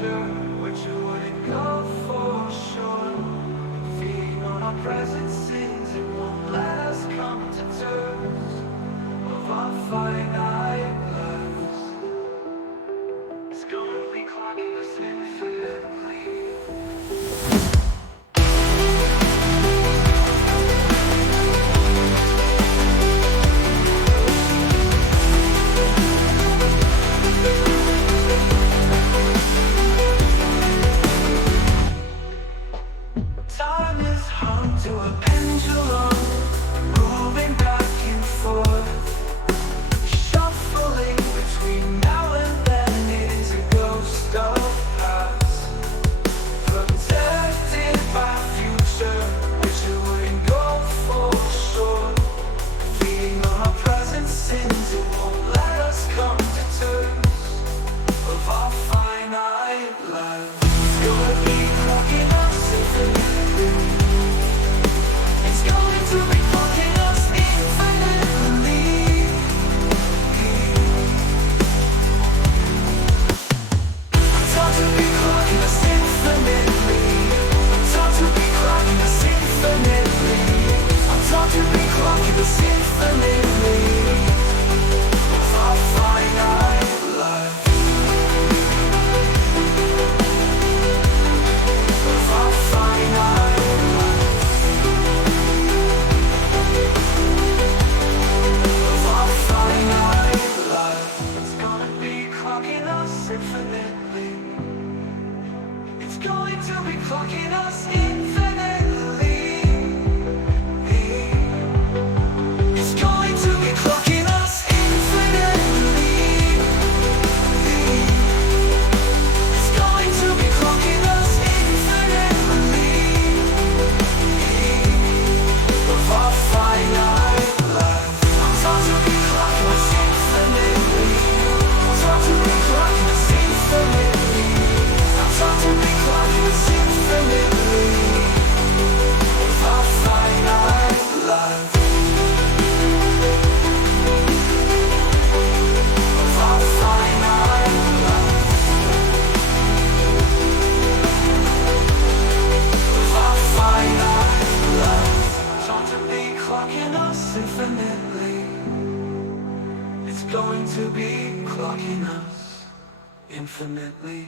future, which would engulf for sure. Feeding on our present sins, it won't let us come to terms of our finite lives. It's gonna be clocking us infinitely. Time is hung to a pendulum, moving back and forth, shuffling between now and then. It is a ghost of past, protected by future, which it would engulf for sure. Feeding on our present sins, it won't let us come to terms of our finite lives. It's gonna be clocking us infinitely. It's going to be clocking us infinitely. I'm taught to be clocking us infinitely. I'm taught to be clocking us infinitely. I'm taught to be clocking us infinitely. Of our finite life. Of our finite life. Of our finite life. It's gonna be clocking us infinitely. It's going to be clocking us infinitely. It's going to be clocking us infinitely. It's going to be clocking us infinitely. Of our finite life. I'm taught to be clocking us infinitely. I'm taught to be clocking us infinitely. I'm taught to be clocking us infinitely. Of our finite life. Of our finite life. Of our finite life. Taught to be clocking us infinitely. It's going to be clocking us infinitely.